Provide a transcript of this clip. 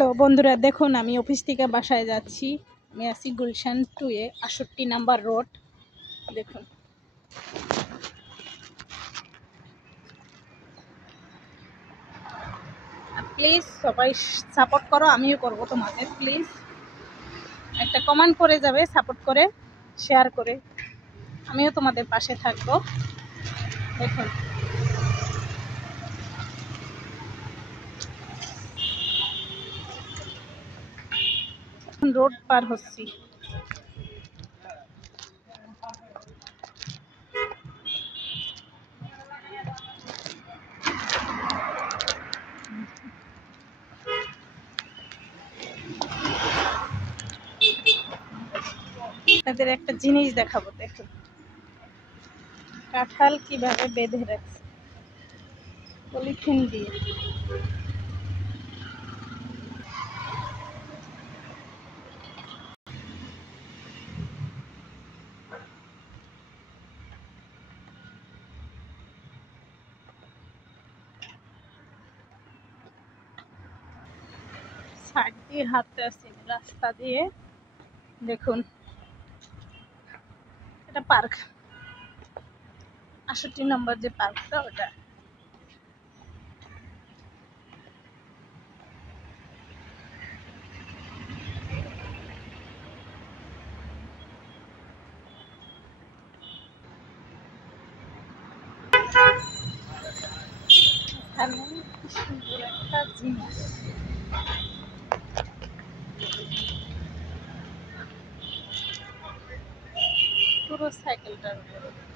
Hello বন্ধুরা, দেখুন আমি অফিস থেকে বাসায় যাচ্ছি। আমি আছি গুলশান 2-এ 68 নাম্বার রোড। দেখুন প্লিজ সবাই সাপোর্ট করো, আমিও করব তোমাদের। প্লিজ একটা কমেন্ট করে যাবে, সাপোর্ট করে শেয়ার করে, আমিও তোমাদের পাশে থাকবো। দেখুন রোড পার হচ্ছি। তাদের একটা জিনিস দেখাবো, দেখুন কাঁঠাল কিভাবে বেঁধে রাখছে পলিথিন দিয়ে। সাইড দিয়ে হাঁটতে আসছি রাস্তা দিয়ে। দেখুন এটা পার্ক, 68 নম্বর যে পার্কটা ওটা। এখানে কি সুন্দর একটা জিনিস, পুরো সাইকেলটার উপরে।